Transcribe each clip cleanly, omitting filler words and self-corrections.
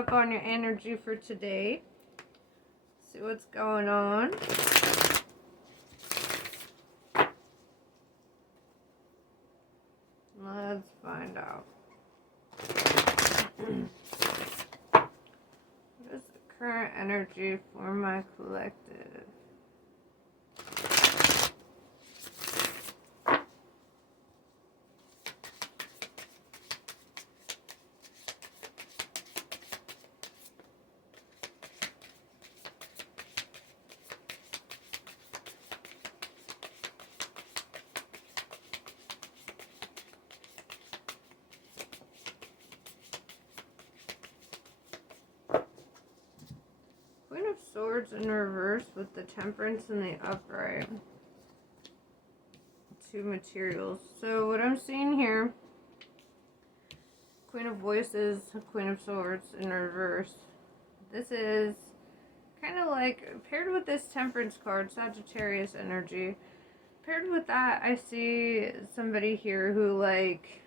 up on your energy for today. See what's going on. Let's find out. What is the current energy for my collective? Queen of Swords in reverse with the Temperance in the upright. 2 materials. So what I'm seeing here, Queen of Voices, Queen of Swords in reverse. This is kind of like, paired with this Temperance card, Sagittarius energy. Paired with that, I see somebody here who, like,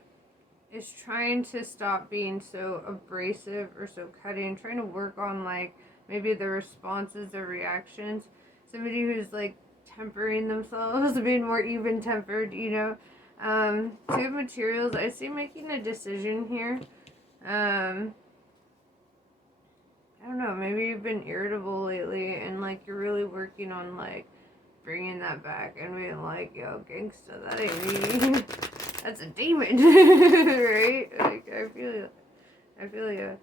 is trying to stop being so abrasive or so cutting, trying to work on, like, maybe the responses or reactions. Somebody who's, like, tempering themselves, being more even-tempered, you know. 2 materials, I see making a decision here. I don't know, maybe you've been irritable lately and, like, you're really working on, like, bringing that back and being like, yo, gangsta, that ain't me. That's a demon, right? Like, I feel you.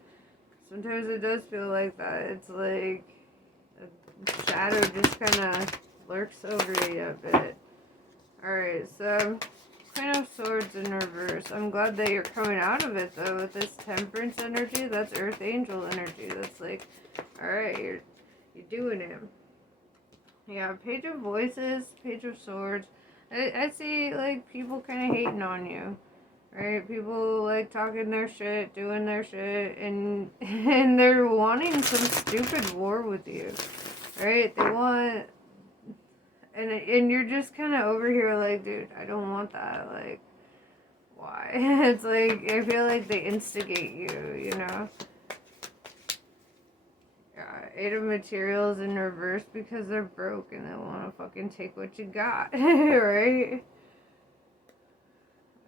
Sometimes it does feel like that. It's like a shadow just kind of lurks over you a bit. Alright, so Queen of Swords in reverse. I'm glad that you're coming out of it, though, with this Temperance energy. That's Earth Angel energy. That's like, alright, you're doing it. Yeah, Page of Voices, Page of Swords. I see, like, people kind of hating on you, right? People, like, talking their shit, doing their shit, and they're wanting some stupid war with you, right? They want, and you're just kind of over here like, dude, I don't want that, like, why? It's like, I feel like they instigate you, you know? 8 of materials in reverse because they're broke and they want to fucking take what you got, right?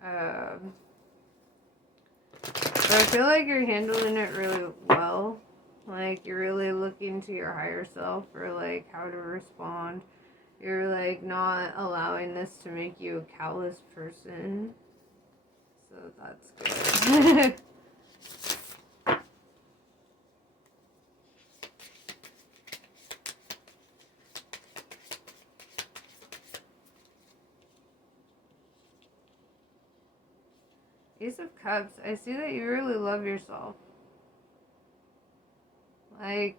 But I feel like you're handling it really well. Like, you're really looking to your higher self for, like, how to respond. You're, like, not allowing this to make you a callous person. So that's good. Ace of Cups, I see that you really love yourself. Like,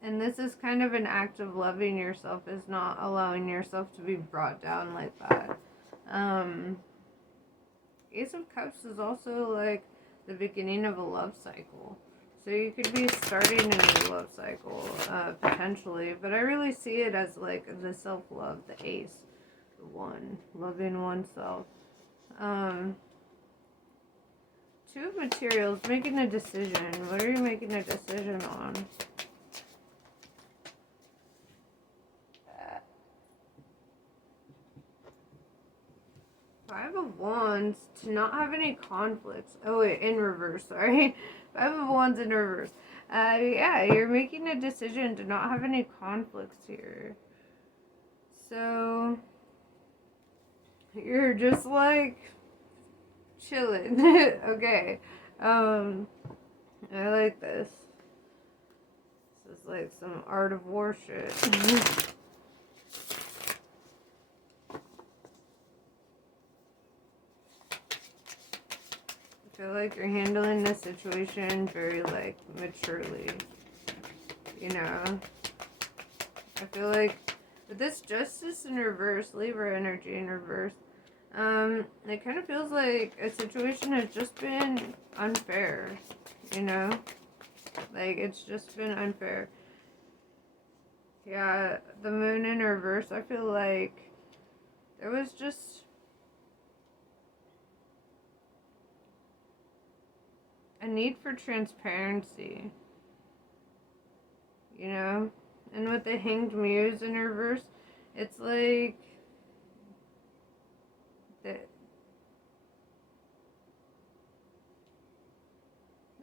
and this is kind of an act of loving yourself, is not allowing yourself to be brought down like that. Ace of Cups is also like the beginning of a love cycle. So you could be starting a new love cycle, potentially. But I really see it as like the self-love, the ace, the one, loving oneself. 2 materials, making a decision. What are you making a decision on? Five of Wands, to not have any conflicts. Oh wait, in reverse, sorry. 5 of Wands in reverse. Yeah, you're making a decision to not have any conflicts here. So, you're just like chilling. Okay. I like this. This is like some Art of War shit. I feel like you're handling this situation very, like, maturely. You know? I feel like with this Justice in reverse, Libra energy in reverse, it kind of feels like a situation has just been unfair, you know? Like, it's just been unfair. Yeah, the Moon in reverse, I feel like there was just a need for transparency, you know? And with the Hanged Muse in reverse, it's like that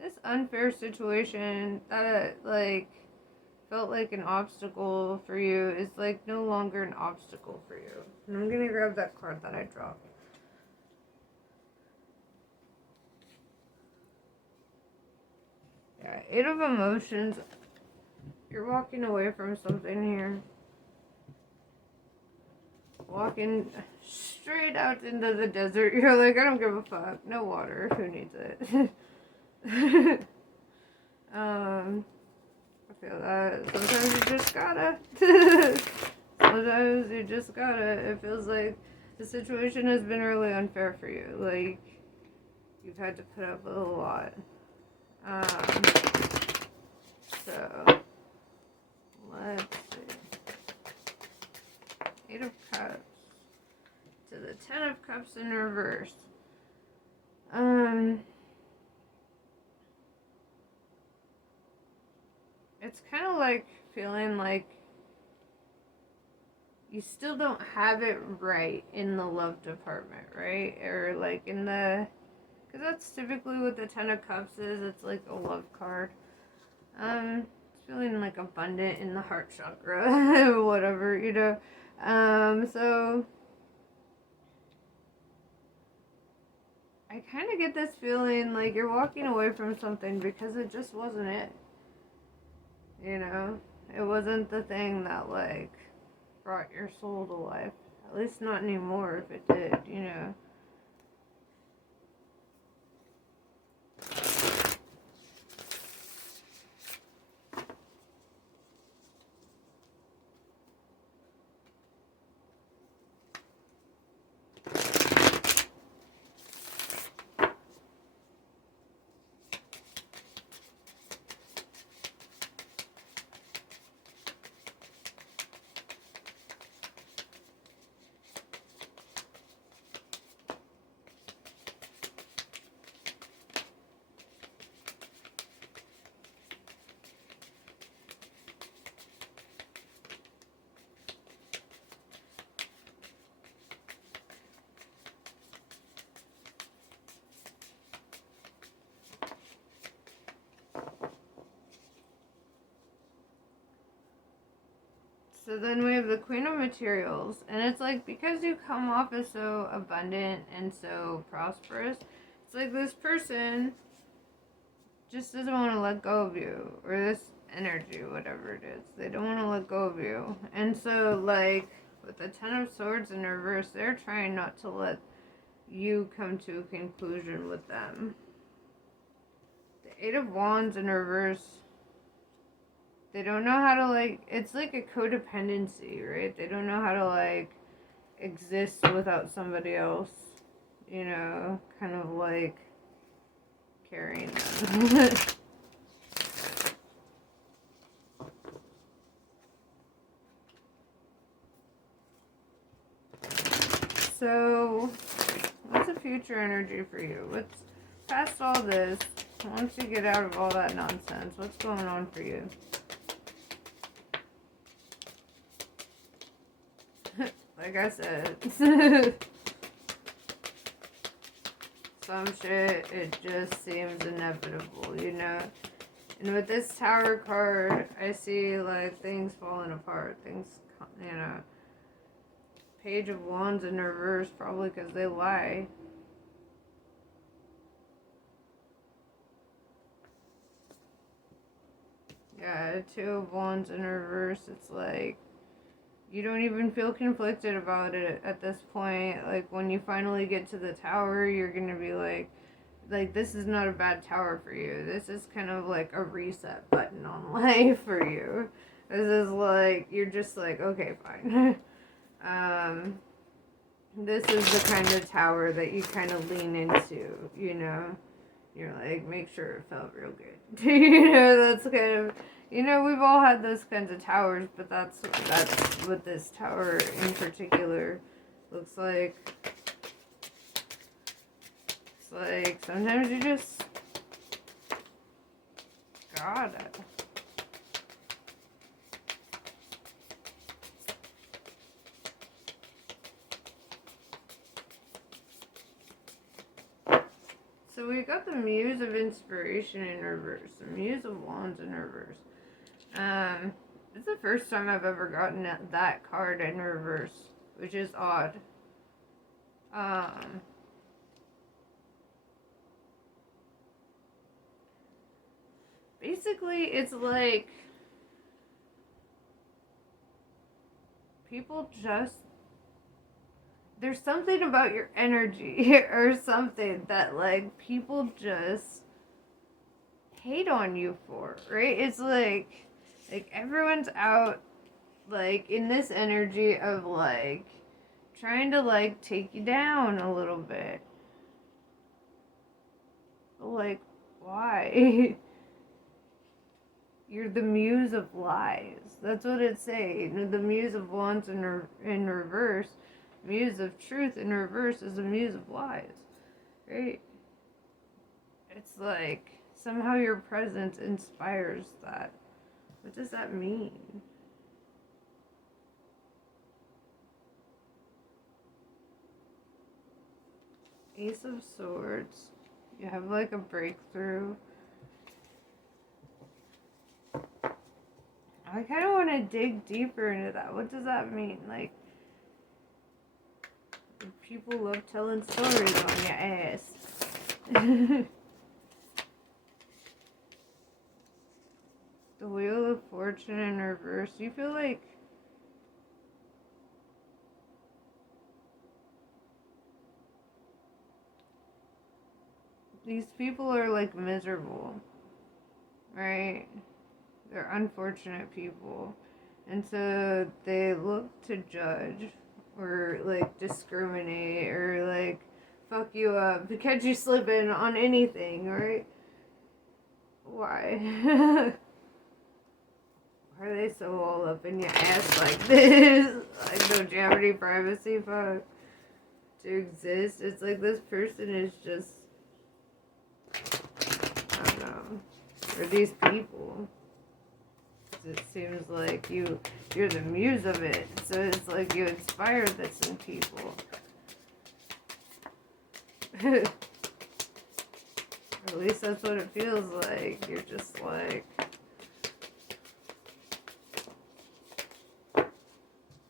this unfair situation that like felt like an obstacle for you is like no longer an obstacle for you. And I'm gonna grab that card that I dropped. Yeah, Eight of Emotions. You're walking away from something here. Walking straight out into the desert. You're like, I don't give a fuck. No water. Who needs it? I feel that. Sometimes you just gotta. Sometimes you just gotta. It feels like the situation has been really unfair for you. Like, you've had to put up with a lot. So, let's see. Eight of Cups to the Ten of Cups in reverse. It's kind of like feeling like you still don't have it right in the love department, right? Or like in the, because that's typically what the Ten of Cups is. It's like a love card. It's feeling like abundant in the heart chakra, whatever, you know. So I kind of get this feeling like you're walking away from something because it just wasn't it. You know, it wasn't the thing that like brought your soul to life. At least not anymore if it did, you know. So then we have the Queen of Materials, and it's like because you come off as so abundant and so prosperous, it's like this person just doesn't want to let go of you, or this energy, whatever it is. They don't want to let go of you. And so, like, with the Ten of Swords in reverse, they're trying not to let you come to a conclusion with them. The Eight of Wands in reverse, they don't know how to, like, it's like a codependency, right? They don't know how to, like, exist without somebody else, you know, kind of like carrying them. So, what's the future energy for you? What's past all this? Once you get out of all that nonsense, what's going on for you? Like I said, some shit, it just seems inevitable, you know? And with this Tower card, I see, like, things falling apart. Things, you know. Page of Wands in reverse, probably because they lie. Yeah, Two of Wands in reverse, it's like, you don't even feel conflicted about it at this point. Like, when you finally get to the Tower, you're gonna be like, this is not a bad tower for you. This is kind of like a reset button on life for you. This is like, you're just like, okay, fine. This is the kind of tower that you kind of lean into, you know? You're like, make sure it felt real good. You know, that's kind of, you know, we've all had those kinds of towers, but that's what this tower in particular looks like. It's like, sometimes you just got it. So we got the Muse of Inspiration in reverse, the Muse of Wands in reverse. It's the first time I've ever gotten that card in reverse, which is odd. Basically, it's like people just, there's something about your energy or something that like people just hate on you for, right? It's like everyone's out like in this energy of like trying to like take you down a little bit. Like, why? You're the muse of lies. That's what it's saying. The muse of wands in reverse. Muse of truth in reverse is a muse of lies. Right? It's like somehow your presence inspires that. What does that mean? Ace of Swords. You have like a breakthrough. I kind of want to dig deeper into that. What does that mean? Like, people love telling stories on your ass. The Wheel of Fortune in reverse. You feel like these people are like miserable, right? They're unfortunate people. And so they look to judge or like discriminate or like fuck you up to catch you slipping on anything, right? Why? Why are they so all up in your ass like this? Like, don't you have any privacy, fuck, to exist? It's like this person is just, I don't know, or these people. It seems like you're the muse of it, so it's like you inspire this in people. Or at least that's what it feels like. You're just like,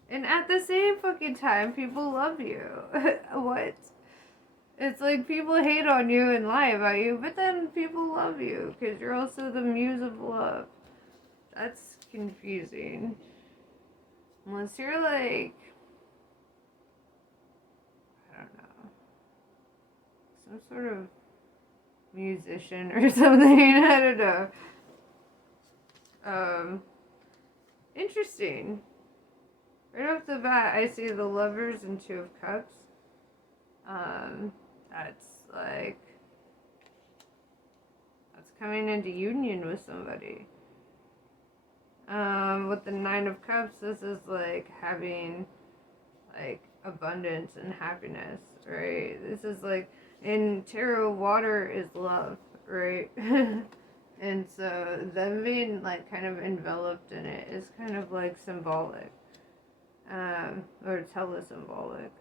and at the same fucking time, people love you. What? It's like people hate on you and lie about you, but then people love you because you're also the muse of love. That's confusing. Unless you're like, I don't know, some sort of musician or something. I don't know. Interesting. Right off the bat, I see the Lovers and Two of Cups. That's like, that's coming into union with somebody. With the Nine of Cups, this is like having like abundance and happiness, right? This is like, in tarot, water is love, right? And so them being like kind of enveloped in it is kind of like symbolic, or telesymbolic.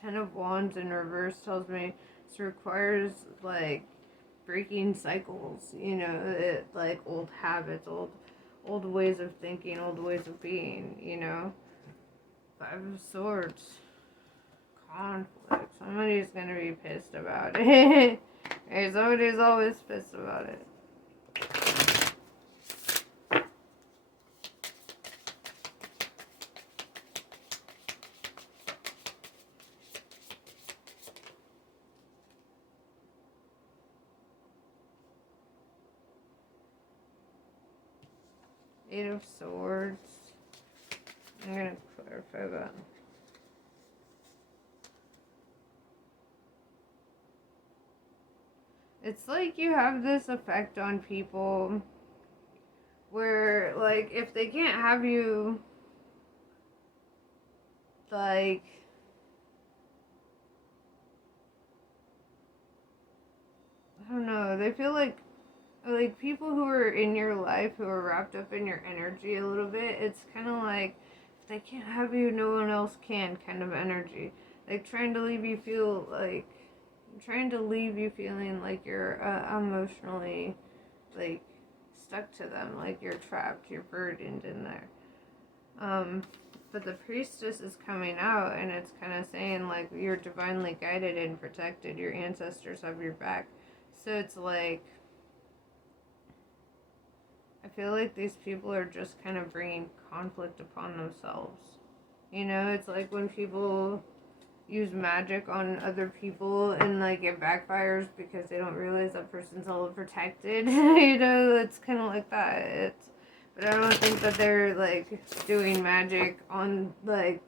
Ten of Wands in reverse tells me this requires like breaking cycles, you know, like old habits, old ways of thinking, old ways of being, you know. Five of Swords. Conflict. Somebody's gonna be pissed about it. Hey, somebody's always pissed about it. Eight of Swords. I'm gonna clarify that. It's like you have this effect on people where, like, if they can't have you, like, I don't know, they feel like like people who are in your life who are wrapped up in your energy a little bit, it's kind of like if they can't have you, no one else can kind of energy. Like trying to leave you feel like trying to leave you feeling like you're emotionally like stuck to them, like you're trapped, you're burdened in there. But the priestess is coming out and it's kind of saying like you're divinely guided and protected, your ancestors have your back. So it's like I feel like these people are just kind of bringing conflict upon themselves. You know, it's like when people use magic on other people and like it backfires because they don't realize that person's all protected. You know, it's kind of like that. But I don't think that they're like doing magic on like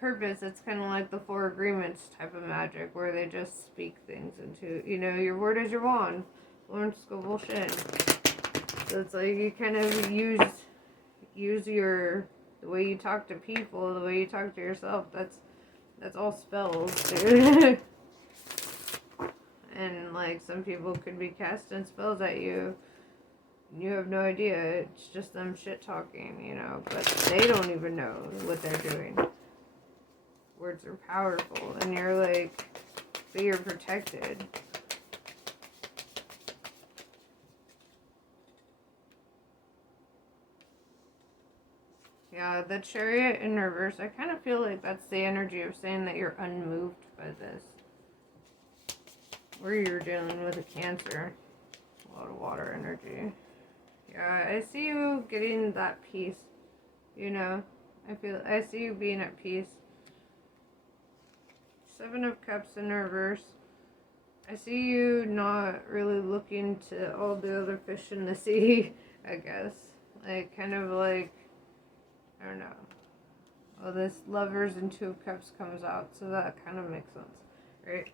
purpose. It's kind of like the Four Agreements type of magic where they just speak things into, you know, your word is your wand. Lawrence Scovel Shin. So it's like you kind of use your the way you talk to people, the way you talk to yourself. That's all spells, dude. And like some people could be casting spells at you. You have no idea. It's just them shit talking, you know. But they don't even know what they're doing. Words are powerful, and you're like, but you're protected. Yeah, the Chariot in reverse, I kind of feel like that's the energy of saying that you're unmoved by this. Or you're dealing with a Cancer. A lot of water energy. Yeah, I see you getting that peace, you know. I see you being at peace. Seven of Cups in reverse. I see you not really looking to all the other fish in the sea, I guess. Like, kind of like, I don't know. Well, this Lovers and Two of Cups comes out, so that kind of makes sense, right?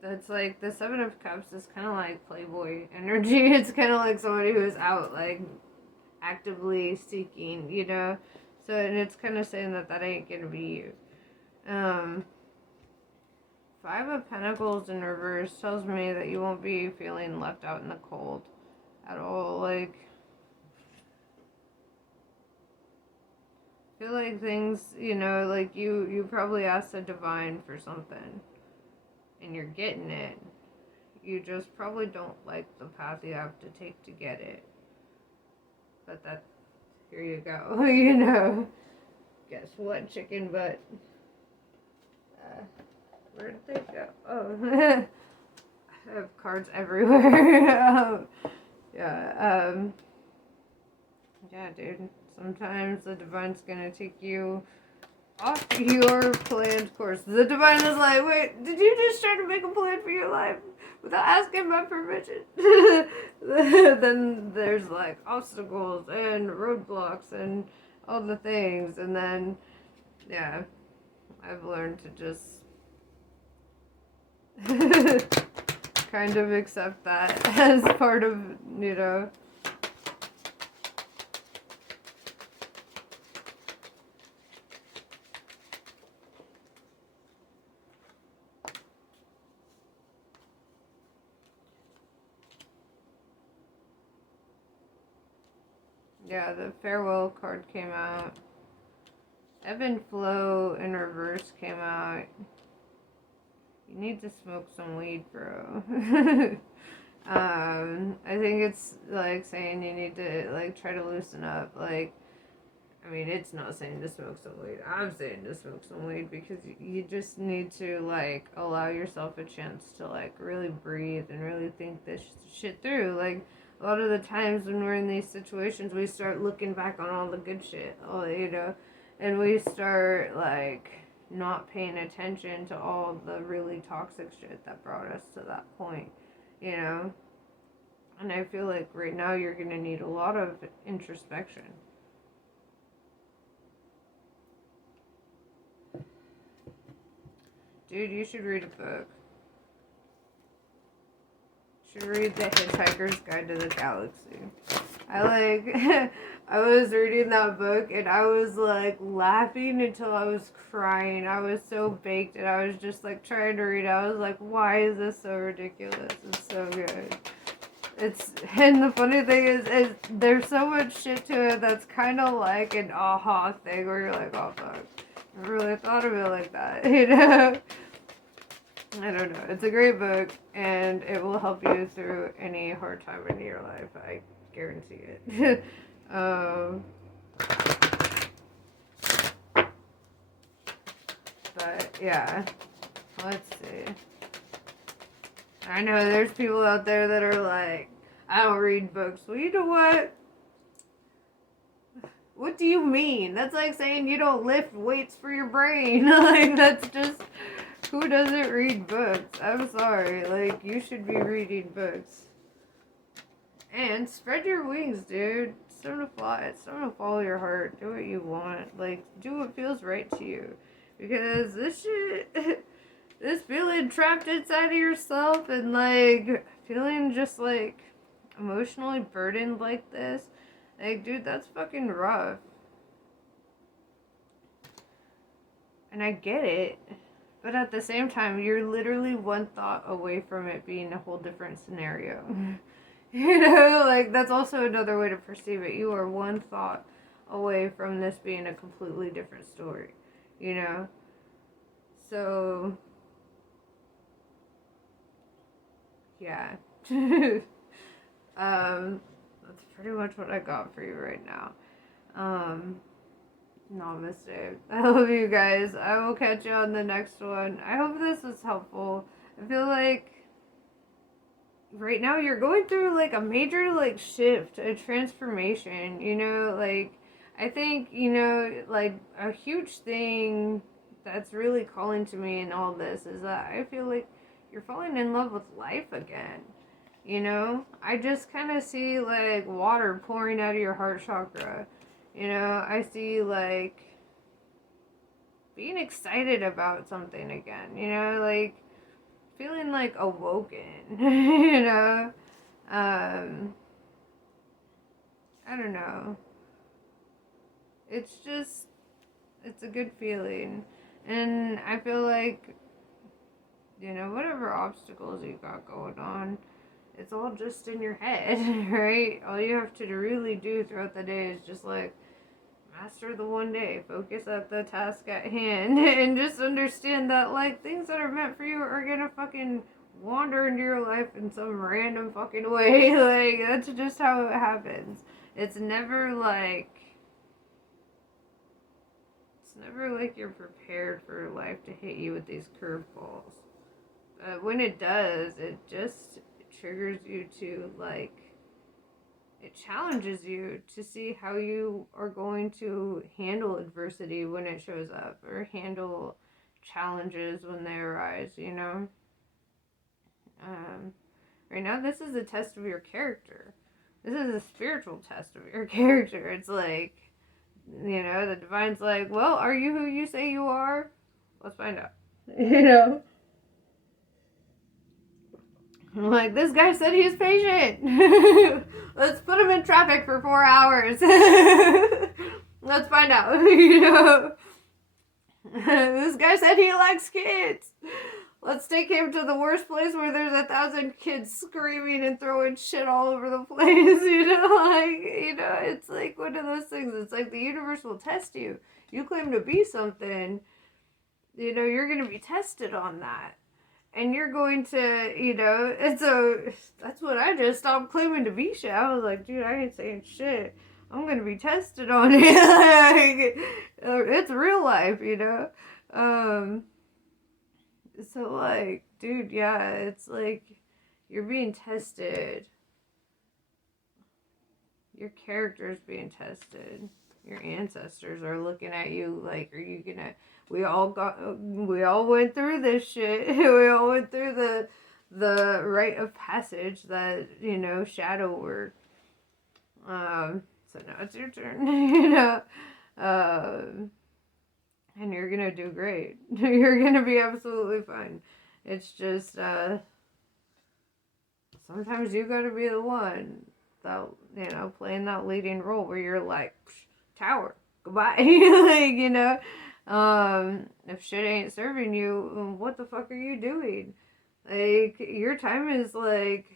That's like, the Seven of Cups is kind of like Playboy energy. It's kind of like somebody who's out, like, actively seeking, you know? So, and it's kind of saying that ain't gonna be you. Five of Pentacles in reverse tells me that you won't be feeling left out in the cold at all. Like, I feel like things, you know, like you probably asked the divine for something and you're getting it. You just probably don't like the path you have to take to get it. But here you go, you know. Guess what, chicken butt? Where did they go? Oh, I have cards everywhere. Yeah, dude. Sometimes the divine's gonna take you off your planned course. The divine is like, wait, did you just try to make a plan for your life without asking my permission? Then there's like obstacles and roadblocks and all the things, and then yeah, I've learned to just kind of accept that as part of, you know. Yeah, the Farewell card came out. Ebb and Flow in reverse came out. You need to smoke some weed, bro. I think it's like saying you need to like try to loosen up. Like, I mean, it's not saying to smoke some weed. I'm saying to smoke some weed because you just need to like allow yourself a chance to like really breathe and really think this shit through. Like, a lot of the times when we're in these situations, we start looking back on all the good shit, you know, and we start like not paying attention to all the really toxic shit that brought us to that point, you know. And I feel like right now you're gonna need a lot of introspection. Dude, you should read a book. You should read The Hitchhiker's Guide to the Galaxy. I was reading that book and I was like laughing until I was crying. I was so baked and I was just like trying to read it. I was like, why is this so ridiculous? It's so good. And the funny thing is there's so much shit to it that's kind of like an aha thing where you're like, oh fuck, I really thought of it like that, you know? I don't know. It's a great book, and it will help you through any hard time in your life. I guarantee it. But yeah, let's see. I know there's people out there that are like, I don't read books. Well, you know what? What do you mean? That's like saying you don't lift weights for your brain. Like, that's just, who doesn't read books? I'm sorry. Like, you should be reading books. And spread your wings, dude. It's time to fly. It's time to follow your heart. Do what you want. Like, do what feels right to you. Because this shit, this feeling trapped inside of yourself and, like, feeling just, like, emotionally burdened like this. Like, dude, that's fucking rough. And I get it. But at the same time, you're literally one thought away from it being a whole different scenario. You know, like, that's also another way to perceive it. You are one thought away from this being a completely different story. You know? So, yeah. That's pretty much what I got for you right now. Namaste. I love you guys. I will catch you on the next one. I hope this was helpful. I feel like right now you're going through like a major like shift, a transformation, you know, like I think, you know, like a huge thing that's really calling to me in all this is that I feel like you're falling in love with life again. You know, I just kind of see like water pouring out of your heart chakra. You know, I see like being excited about something again, you know, like feeling like awoken, you know. I don't know. It's just, it's a good feeling. And I feel like, you know, whatever obstacles you got going on, it's all just in your head, right? All you have to really do throughout the day is just like master the one day, focus at the task at hand, and just understand that like things that are meant for you are gonna fucking wander into your life in some random fucking way. Like, that's just how it happens. It's never like you're prepared for life to hit you with these curveballs. When it does, it just triggers you to like, it challenges you to see how you are going to handle adversity when it shows up or handle challenges when they arise, you know? Right now, this is a test of your character. This is a spiritual test of your character. It's like, you know, the divine's like, well, are you who you say you are? Let's find out. You know? I'm like, this guy said he's patient. Let's put him in traffic for 4 hours. Let's find out. You know, this guy said he likes kids. Let's take him to the worst place where there's 1,000 kids screaming and throwing shit all over the place. You know, like, you know, it's like one of those things. It's like the universe will test you. You claim to be something, you know, you're going to be tested on that. And you're going to, you know, and so that's what I just stopped claiming to be shit. I was like, dude, I ain't saying shit. I'm going to be tested on it. Like, it's real life, you know? So, like, dude, yeah, it's like you're being tested. Your character's being tested. Your ancestors are looking at you like, are you gonna... we all went through this shit. We all went through the rite of passage that, you know, shadow work. So now it's your turn. You know, and you're gonna do great. You're gonna be absolutely fine. It's just sometimes you gotta be the one that, you know, playing that leading role where you're like, tower, goodbye. Like, you know, if shit ain't serving you, what the fuck are you doing? Like, your time is like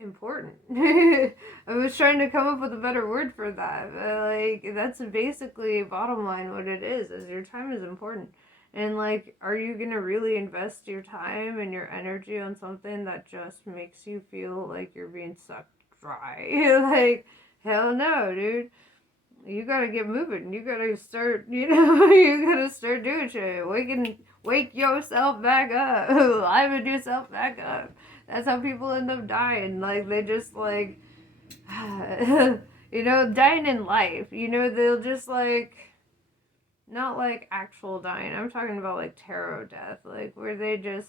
important. I was trying to come up with a better word for that, but like that's basically bottom line what it is your time is important. And like, are you gonna really invest your time and your energy on something that just makes you feel like you're being sucked dry? Like, hell no, dude. You gotta get moving. You gotta start, you gotta start doing shit. Wake yourself back up. Liven yourself back up. That's how people end up dying. Like, they just, like, dying in life. They'll just, like, not like actual dying. I'm talking about, like, tarot death. Like, where they just,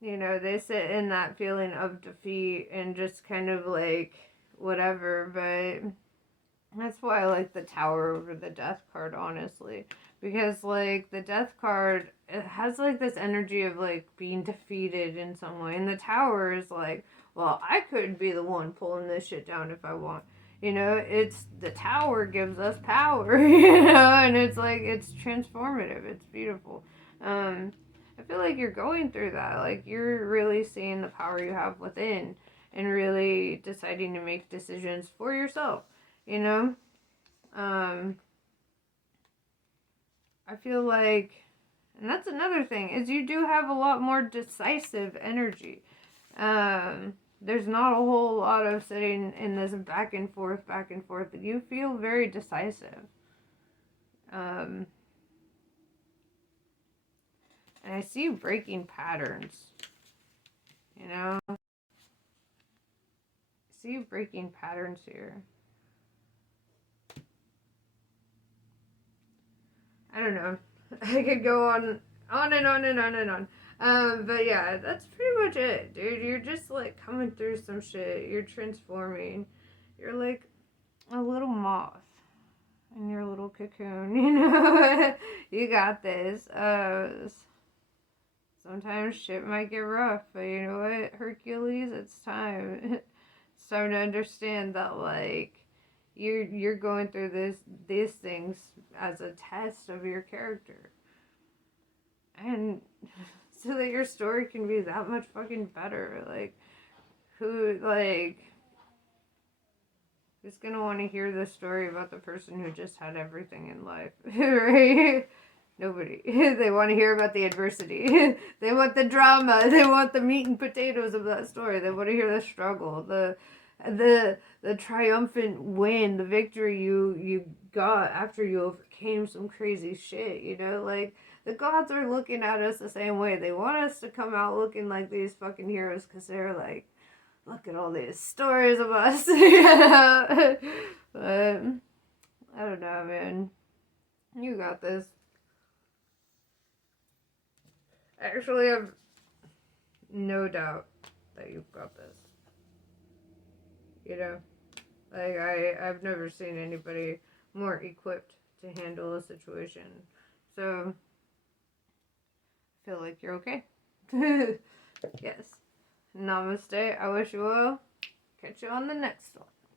they sit in that feeling of defeat and just kind of, like, whatever. But that's why I like the Tower over the Death card, honestly. Because, like, the Death card, it has, like, this energy of, like, being defeated in some way. And the Tower is like, well, I could be the one pulling this shit down if I want. It's the Tower gives us power, and it's, like, it's transformative. It's beautiful. I feel like you're going through that. Like, you're really seeing the power you have within and really deciding to make decisions for yourself. You know, I feel like, and that's another thing, is you do have a lot more decisive energy. There's not a whole lot of sitting in this back and forth. You feel very decisive. And I see you breaking patterns. I see you breaking patterns here. I don't know. I could go on and on and on and on. But yeah, that's pretty much it, dude. You're just like coming through some shit. You're transforming. You're like a little moth in your little cocoon, You got this. Sometimes shit might get rough, but you know what, Hercules, it's time. It's time to understand that, like, you're going through these things as a test of your character, and so that your story can be that much fucking better. Like, who's gonna want to hear the story about the person who just had everything in life, right? Nobody. They want to hear about the adversity. They want the drama. They want the meat and potatoes of that story. They want to hear the struggle, the triumphant win, the victory you got after you overcame some crazy shit. Like, the gods are looking at us the same way. They want us to come out looking like these fucking heroes because they're like, look at all these stories of us. But I don't know, man. You got this. I actually have no doubt that you've got this. Like, I've never seen anybody more equipped to handle a situation. So, I feel like you're okay. Yes. Namaste. I wish you well. Catch you on the next one.